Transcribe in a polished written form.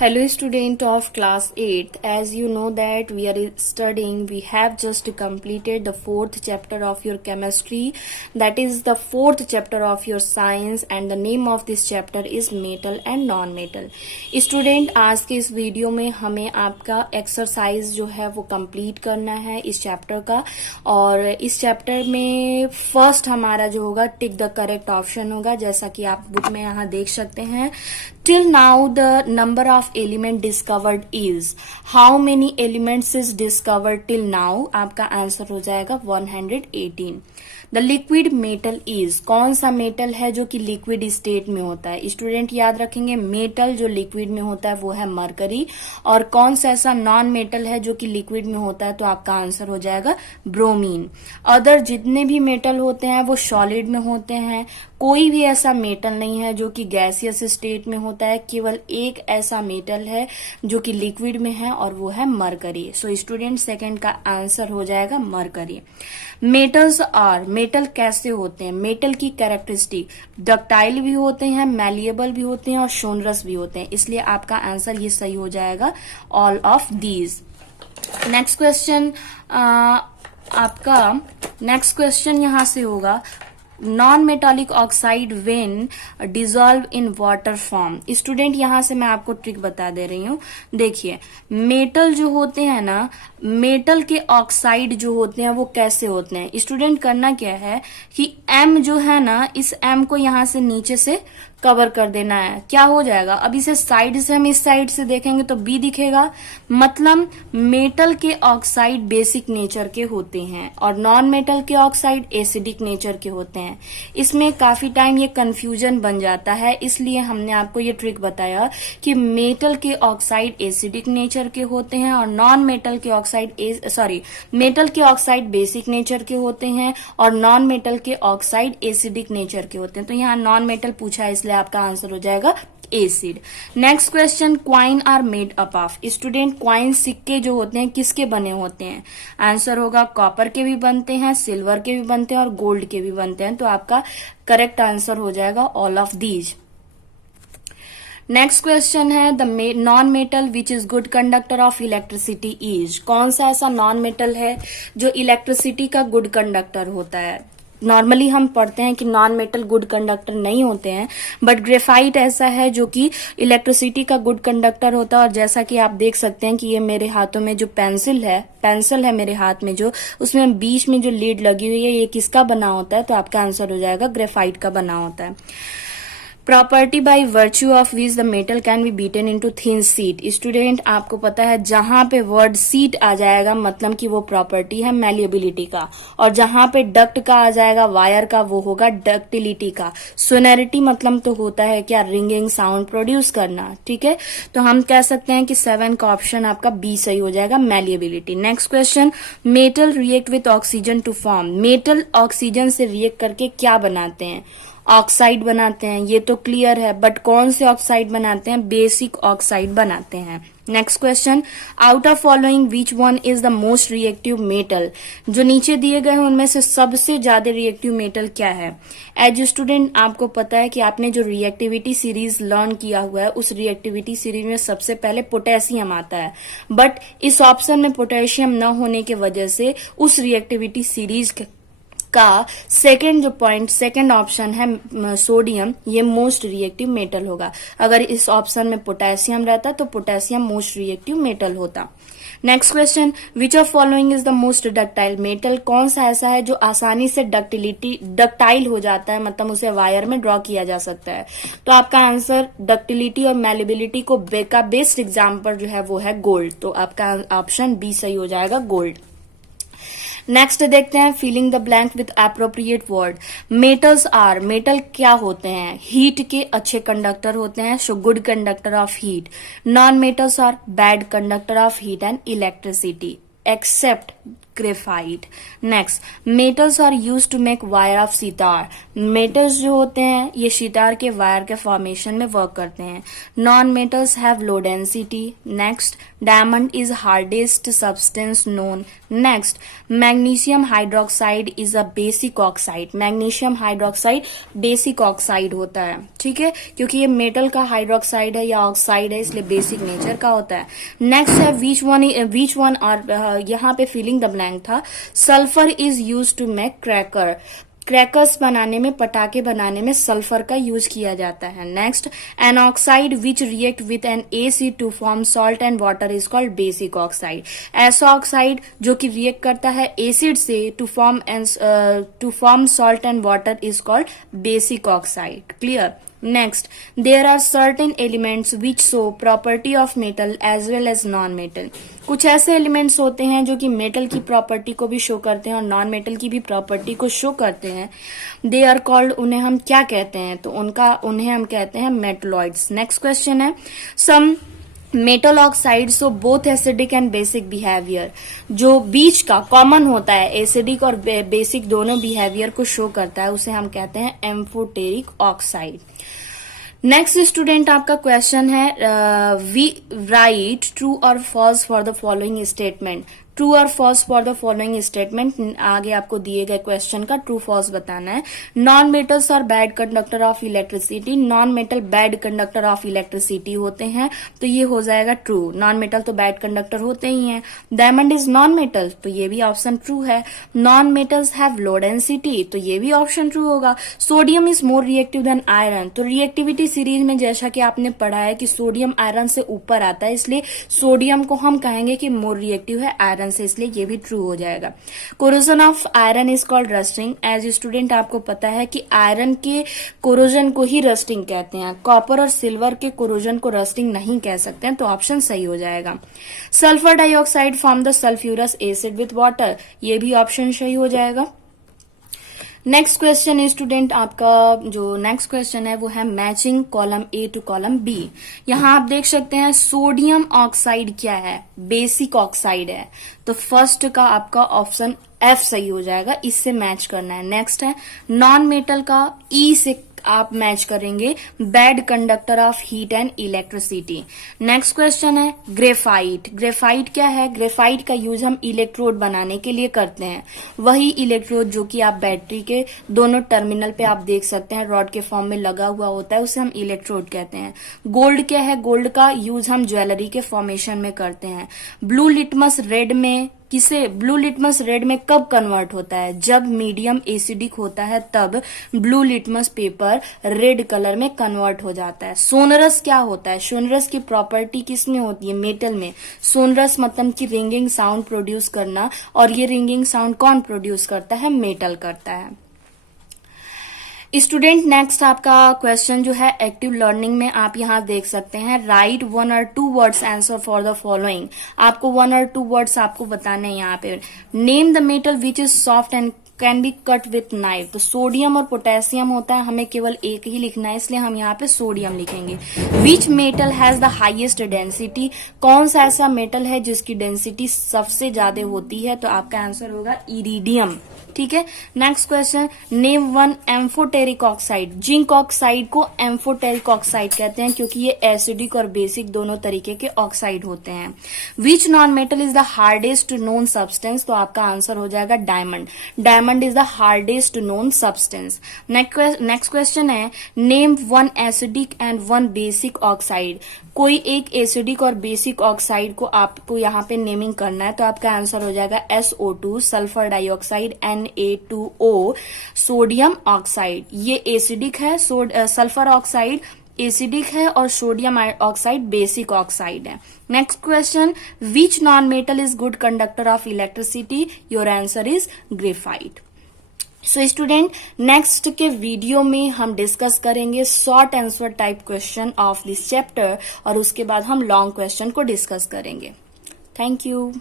Hello student of class 8th. As you know that we are studying, we have just completed the 4th chapter of your chemistry, that is the 4th chapter of your science, and the name of this chapter is metal and non-metal. Student, आज के इस video में हमें आपका exercise जो है वो complete करना है इस चैप्टर का। और इस चैप्टर में फर्स्ट हमारा जो होगा टिक द करेक्ट ऑप्शन होगा, जैसा कि आप बुक में यहाँ देख सकते हैं। Till now the number of element discovered is, how many elements is discovered till now? आपका आंसर हो जाएगा 118। द लिक्विड मेटल इज, कौन सा मेटल है जो कि लिक्विड स्टेट में होता है? स्टूडेंट याद रखेंगे, मेटल जो लिक्विड में होता है वो है मरकरी, और कौन सा ऐसा नॉन मेटल है जो कि लिक्विड में होता है? तो आपका आंसर हो जाएगा ब्रोमीन। अदर जितने भी मेटल होते हैं वो सॉलिड में होते हैं। कोई भी ऐसा मेटल नहीं है जो कि गैसियस स्टेट में होता है। केवल एक ऐसा मेटल है जो कि लिक्विड में है और वो है मरकरी। सो स्टूडेंट सेकंड का आंसर हो जाएगा मरकरी। मेटल्स आर, मेटल कैसे होते हैं? मेटल की कैरेक्टरिस्टिक, डक्टाइल भी होते हैं, मैलिएबल भी होते हैं और सोनरस भी होते हैं। इसलिए आपका आंसर ये सही हो जाएगा, all of these. Next question आपका नेक्स्ट क्वेश्चन यहां से होगा, non metallic oxide when dissolve in water form. Student यहां से मैं आपको ट्रिक बता दे रही हूं। देखिए, मेटल जो होते हैं ना, मेटल के ऑक्साइड जो होते हैं वो कैसे होते हैं? स्टूडेंट करना क्या है कि एम जो है ना, इस एम को यहां से नीचे से कवर कर देना है। क्या हो जाएगा? अब इसे साइड से हम इस साइड से देखेंगे तो बी दिखेगा। मतलब मेटल के ऑक्साइड बेसिक नेचर के होते हैं और नॉन मेटल के ऑक्साइड एसिडिक नेचर के होते हैं। इसमें काफी टाइम ये कंफ्यूजन बन जाता है, इसलिए हमने आपको ये ट्रिक बताया कि मेटल के ऑक्साइड एसिडिक नेचर के होते हैं और नॉन मेटल के ऑक्साइड मेटल के ऑक्साइड बेसिक नेचर के होते हैं और नॉन मेटल के ऑक्साइड एसिडिक नेचर के होते हैं। तो यहाँ नॉन मेटल पूछा है, इसलिए आपका आंसर हो जाएगा acid. Next question, coin are made up of. Student, coin सिक्के जो होते हैं किसके बने होते हैं? आंसर होगा कॉपर के भी बनते हैं, सिल्वर के भी बनते हैं और गोल्ड के भी बनते हैं। तो आपका करेक्ट आंसर हो जाएगा all of these. Next question है, the non metal which is good conductor of electricity is. कौन सा ऐसा नॉन मेटल है जो इलेक्ट्रिसिटी का गुड कंडक्टर होता है? नॉर्मली हम पढ़ते हैं कि नॉन मेटल गुड कंडक्टर नहीं होते हैं, बट ग्रेफाइट ऐसा है जो कि इलेक्ट्रिसिटी का गुड कंडक्टर होता है। और जैसा कि आप देख सकते हैं कि ये मेरे हाथों में जो पेंसिल है मेरे हाथ में, जो उसमें बीच में जो लीड लगी हुई है, ये किसका बना होता है? तो आपका आंसर हो जाएगा ग्रेफाइट का बना होता है। Property by virtue of which the metal can be beaten into thin sheet. Student, आपको पता है जहां पे वर्ड शीट आ जाएगा मतलब कि वो प्रॉपर्टी है मैलिएबिलिटी का, और जहां पे डक्ट का आ जाएगा, वायर का, वो होगा डक्टिलिटी का। सोनैरिटी मतलब तो होता है क्या? रिंगिंग साउंड प्रोड्यूस करना। ठीक है, तो हम कह सकते हैं कि 7 का ऑप्शन आपका बी सही हो जाएगा, malleability. Next question, metal react with oxygen to form. Metal oxygen से रिएक्ट करके क्या बनाते हैं? ऑक्साइड बनाते हैं, ये तो क्लियर है, बट कौन से ऑक्साइड बनाते हैं? बेसिक ऑक्साइड बनाते हैं। Next question, out of following which one is the most reactive metal. जो नीचे दिए गए हैं उनमें से सबसे ज्यादा रिएक्टिव मेटल क्या है? एज स्टूडेंट, आपको पता है कि आपने जो रिएक्टिविटी सीरीज लर्न किया हुआ है, उस रिएक्टिविटी सीरीज में सबसे पहले पोटेशियम आता है, बट इस ऑप्शन में पोटेशियम न होने की वजह से उस रिएक्टिविटी सीरीज का सेकंड ऑप्शन है सोडियम, ये मोस्ट रिएक्टिव मेटल होगा। अगर इस ऑप्शन में पोटेशियम रहता तो पोटेशियम मोस्ट रिएक्टिव मेटल होता। Next question, which of following is the most ductile metal. कौन सा ऐसा है जो आसानी से डक्टाइल हो जाता है, मतलब उसे वायर में ड्रॉ किया जा सकता है? तो आपका आंसर डक्टिलिटी और मैलिबिलिटी को का बेस्ट एग्जाम्पल जो है वो है गोल्ड। तो आपका ऑप्शन बी सही हो जाएगा, गोल्ड। नेक्स्ट देखते हैं, filling the blank with appropriate word. Metals are, metal क्या होते हैं? हीट के अच्छे कंडक्टर होते हैं, so good conductor of heat. Non metals are bad conductor of heat and electricity, except graphite. Next, metals are used to make wire of sitar. Metals जो होते हैं ये सितार के वायर के फॉर्मेशन में वर्क करते हैं। Non metals have low density. Next, diamond is hardest substance known. Next, magnesium hydroxide is a basic oxide. Magnesium hydroxide basic oxide होता है, ठीक है, क्योंकि ये मेटल का हाइड्रोक्साइड है या ऑक्साइड है, इसलिए बेसिक नेचर का होता है। नेक्स्ट है विच वन और यहाँ पे फिलिंग द ब्लैंक था। Sulphur is used to make cracker. Crackers बनाने में, पटाखे बनाने में सल्फर का यूज किया जाता है। Next, an oxide which react with an acid to form salt and water is called basic oxide. ऐसा ऑक्साइड जो कि रिएक्ट करता है एसिड से to form salt and water is called basic oxide. Clear? Next, there are certain elements which show property of metal as well as non-metal. कुछ ऐसे elements होते हैं जो कि मेटल की प्रॉपर्टी को भी शो करते हैं और नॉन मेटल की भी प्रॉपर्टी को शो करते हैं। दे आर कॉल्ड, उन्हें हम क्या कहते हैं? तो उन्हें हम कहते हैं मेटलॉइड्स। नेक्स्ट क्वेश्चन है, some metal oxide show both acidic and basic behaviour. जो बीच का कॉमन होता है, एसिडिक और बेसिक दोनों बिहेवियर को शो करता है, उसे हम कहते हैं एम्फोटेरिक ऑक्साइड। नेक्स्ट स्टूडेंट आपका क्वेश्चन है, वी राइट ट्रू और false for the following statement. True और false for the following statement, आगे आपको दिए गए क्वेश्चन का ट्रू फॉल्स बताना है। Non metals are bad conductor of electricity. Non metal bad conductor of electricity होते हैं, तो ये हो जाएगा ट्रू। नॉन मेटल तो बैड कंडक्टर होते ही हैं। डायमंड इज नॉन मेटल, तो ये भी ऑप्शन ट्रू है। Non metals have low density, तो ये भी ऑप्शन ट्रू होगा। Sodium is more reactive than iron, तो रिएक्टिविटी सीरीज में जैसा कि आपने पढ़ा है कि सोडियम आयरन से ऊपर आता है, इसलिए सोडियम को हम कहेंगे कि मोर रिएक्टिव है आयरन से, इसलिए ये भी ट्रू हो जाएगा। Corrosion of iron is called rusting. As student आपको पता है कि आयरन के कोरोजन को ही रस्टिंग कहते हैं, कॉपर और सिल्वर के कोरोजन को रस्टिंग नहीं कह सकते हैं, तो ऑप्शन सही हो जाएगा। Sulphur dioxide form the sulphurous acid with water, ये भी ऑप्शन सही हो जाएगा। नेक्स्ट क्वेश्चन स्टूडेंट आपका जो नेक्स्ट क्वेश्चन है वो है matching column A to column B. यहां आप देख सकते हैं सोडियम ऑक्साइड क्या है? बेसिक ऑक्साइड है, तो फर्स्ट का आपका ऑप्शन एफ सही हो जाएगा, इससे मैच करना है। नेक्स्ट है नॉन मेटल का ई से आप मैच करेंगे, bad conductor of heat and electricity. Next question है ग्रेफाइट। ग्रेफाइट क्या है? ग्रेफाइट का यूज हम इलेक्ट्रोड बनाने के लिए करते हैं, वही इलेक्ट्रोड जो कि आप बैटरी के दोनों टर्मिनल पे आप देख सकते हैं रॉड के फॉर्म में लगा हुआ होता है, उसे हम इलेक्ट्रोड कहते हैं। गोल्ड क्या है? गोल्ड का यूज हम ज्वेलरी के फॉर्मेशन में करते हैं। ब्लू लिटमस रेड में ब्लू लिटमस रेड में कब कन्वर्ट होता है? जब मीडियम एसिडिक होता है, तब blue litmus paper red colour में कन्वर्ट हो जाता है। सोनरस क्या होता है? सोनरस की प्रॉपर्टी किसमें होती है? मेटल में। सोनरस मतलब कि रिंगिंग साउंड प्रोड्यूस करना, और ये रिंगिंग साउंड कौन प्रोड्यूस करता है? मेटल करता है। स्टूडेंट नेक्स्ट आपका क्वेश्चन जो है एक्टिव लर्निंग में आप यहां देख सकते हैं, राइट 1 और 2 words answer for the following. आपको 1 और 2 वर्ड्स आपको बताने हैं यहाँ पे। Name the metal which is soft and can be cut with knife. तो सोडियम और पोटेशियम होता है, हमें केवल एक ही लिखना है, इसलिए हम यहाँ पे सोडियम लिखेंगे। Which metal has the highest density? कौन सा ऐसा मेटल है जिसकी डेंसिटी सबसे ज्यादा होती है? तो आपका आंसर होगा इरिडियम। ठीक है। Next question, name one amphoteric oxide. Zinc oxide को एम्फोटेरिक ऑक्साइड कहते हैं क्योंकि ये एसिडिक और बेसिक दोनों तरीके के ऑक्साइड होते हैं। Which non metal is the hardest known substance? तो आपका आंसर हो जाएगा diamond. Diamond is the hardest known substance. Next question है, name one acidic and one basic oxide. कोई एक एसिडिक और बेसिक ऑक्साइड को आपको यहाँ पे नेमिंग करना है, तो आपका आंसर हो जाएगा SO2 sulphur dioxide, Na2O sodium oxide. ये एसिडिक है, सल्फर ऑक्साइड एसिडिक है और सोडियम ऑक्साइड बेसिक ऑक्साइड है। Next question, which non metal is good conductor of electricity? Your answer is graphite. So student, next के video में हम discuss करेंगे short answer type question of this chapter और उसके बाद हम लॉन्ग क्वेश्चन को डिस्कस करेंगे। Thank you.